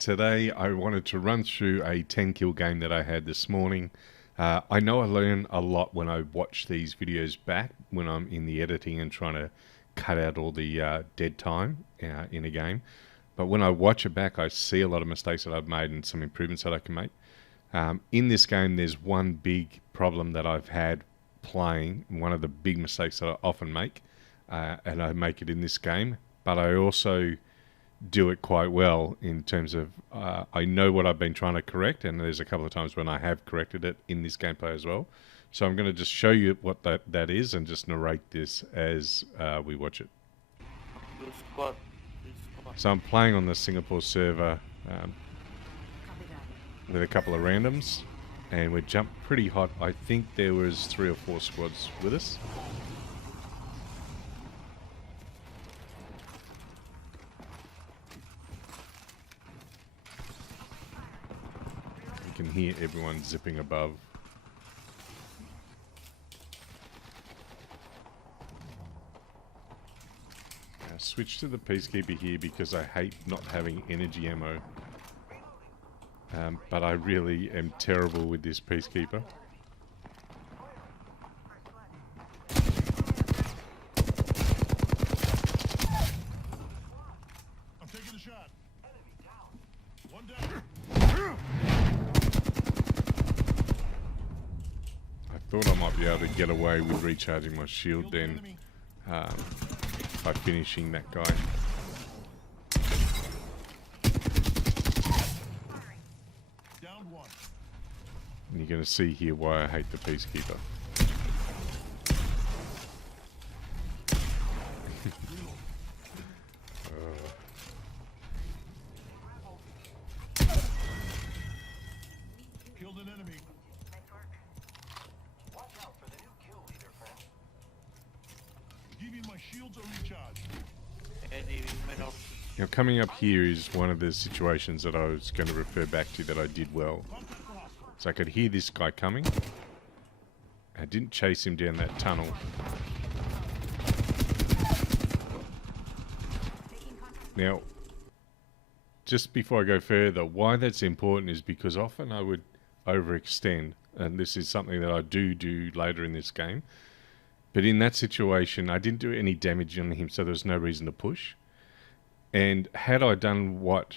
Today I wanted to run through a 10 kill game that I had this morning. I know I learn a lot when I watch these videos back when I'm in the editing and trying to cut out all the dead time in a game. But when I watch it back, I see a lot of mistakes that I've made and some improvements that I can make. In this game, there's one big problem that I've had playing, one of the big mistakes that I often make, and I make it in this game, but I also do it quite well in terms of I know what I've been trying to correct, and there's a couple of times when I have corrected it in this gameplay as well. So I'm going to just show you what that is and just narrate this as we watch it. So I'm playing on the Singapore server with a couple of randoms, and we jumped pretty hot. I think there was 3 or 4 squads with us. You can hear everyone zipping above. Now switch to the Peacekeeper here because I hate not having energy ammo. But I really am terrible with this Peacekeeper. I'm taking a shot. Enemy down. One down. I thought I might be able to get away with recharging my shield then by finishing that guy. And you're going to see here why I hate the Peacekeeper. Killed an enemy. Watch out for the new kill leader, friend. Giving my shields a recharge. Now coming up here is one of the situations that I was going to refer back to that I did well. So I could hear this guy coming. I didn't chase him down that tunnel. Now, just before I go further, why that's important is because often I would overextend, and this is something that I do later in this game. But in that situation, I didn't do any damage on him, so there was no reason to push. And had I done what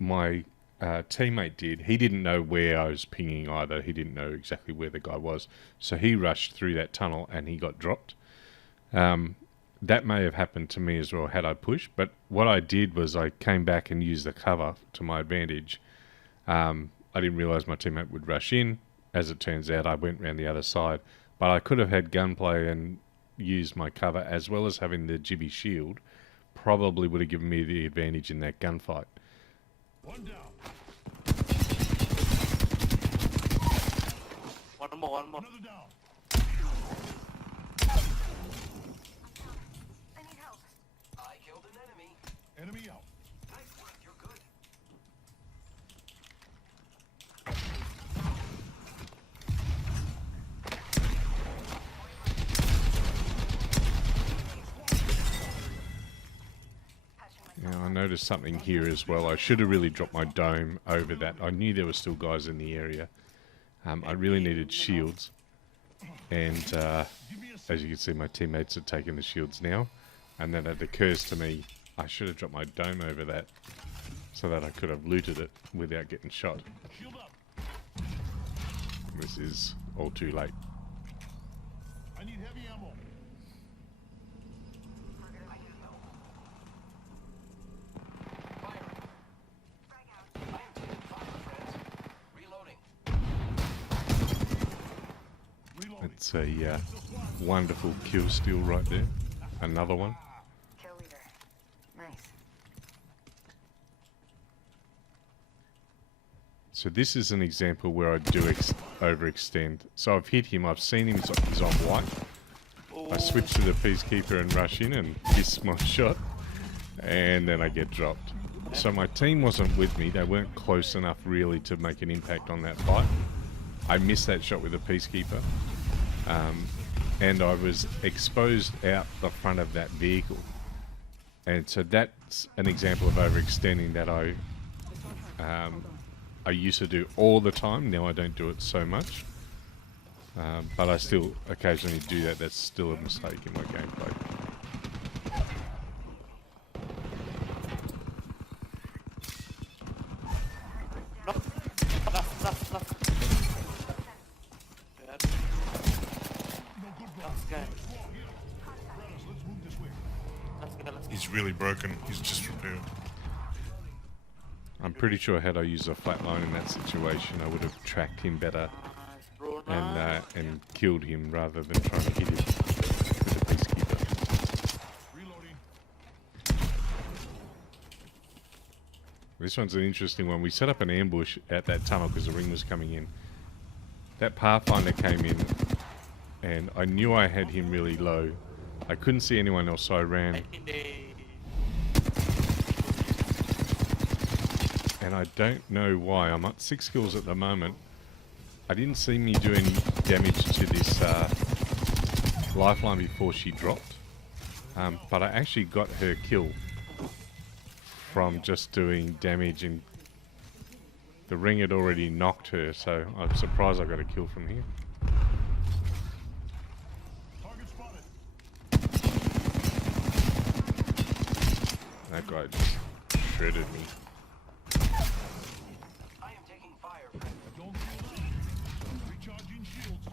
my teammate did, he didn't know where I was pinging either. He didn't know exactly where the guy was. So he rushed through that tunnel and he got dropped. That may have happened to me as well had I pushed. But what I did was I came back and used the cover to my advantage. I didn't realize my teammate would rush in. As it turns out, I went around the other side. But I could have had gunplay and used my cover as well as having the Jibby shield. Probably would have given me the advantage in that gunfight. One down. One more. Another down. I need help. I killed an enemy. Enemy out. Nice work, you're good. Now I noticed something here as well. I should have really dropped my dome over that. I knew there were still guys in the area. I really needed shields. And as you can see, my teammates are taking the shields now. And then it occurs to me, I should have dropped my dome over that so that I could have looted it without getting shot. Shield up. This is all too late. I need heavy ammo. I need help. Fire. Frag out. I am taking fire, friends. Reloading. Reloading. It's a wonderful kill steal right there. Another one. Kill leader. Nice. So this is an example where I do overextend. So I've hit him, I've seen him, he's on white. I switch to the Peacekeeper and rush in and miss my shot. And then I get dropped. So my team wasn't with me, they weren't close enough really to make an impact on that fight. I missed that shot with the Peacekeeper. And I was exposed out the front of that vehicle. And so that's an example of overextending that I I used to do all the time. Now I don't do it so much. But I still occasionally do that. That's still a mistake in my gameplay. He's really broken. He's just repaired. I'm pretty sure had I used a flatline in that situation, I would have tracked him better and killed him rather than trying to hit him with the Peacekeeper. Reloading. This one's an interesting one. We set up an ambush at that tunnel because the ring was coming in. That Pathfinder came in and I knew I had him really low. I couldn't see anyone else, so I ran. And I don't know why. I'm at 6 kills at the moment. I didn't see me do any damage to this lifeline before she dropped. But I actually got her kill from just doing damage, and the ring had already knocked her, so I'm surprised I got a kill from here. Target spotted. That guy just shredded me. I am taking fire, friend. Don't feel that. Recharging shields.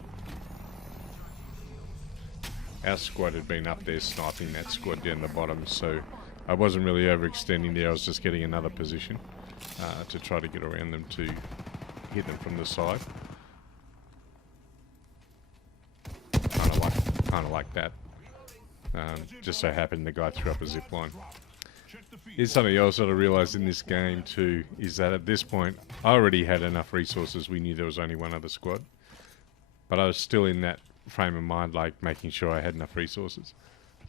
Our squad had been up there sniping that squad down the bottom, so I wasn't really overextending there. I was just getting another position to try to get around them to hit them from the side. Kind of like that. Just so happened the guy threw up a zip line. Check the feed. Here's something else that I realised in this game too, is that at this point I already had enough resources. We knew there was only one other squad, but I was still in that frame of mind, like making sure I had enough resources.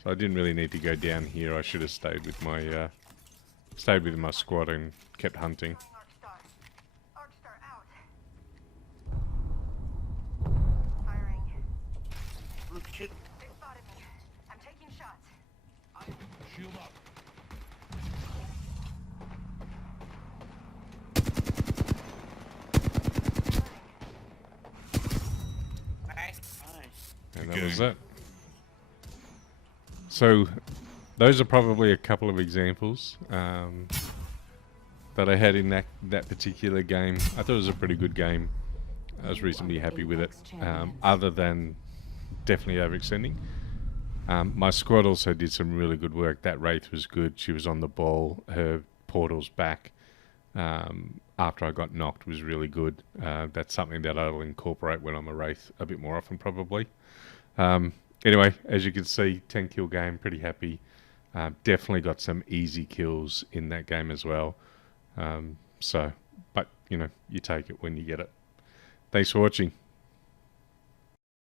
So I didn't really need to go down here. I should have stayed with my squad and kept hunting. Arcstar out. Firing. They spotted me. I'm taking shots. Shield up. And that Okay. was that. So those are probably a couple of examples that I had in that particular game. I thought it was a pretty good game. I was reasonably happy with it, other than definitely overextending. My squad also did some really good work. That Wraith was good. She was on the ball. Her portals back after I got knocked was really good. That's something that I'll incorporate when I'm a Wraith a bit more often probably. Anyway, as you can see, 10 kill game, pretty happy. Definitely got some easy kills in that game as well. But you know, you take it when you get it. Thanks for watching.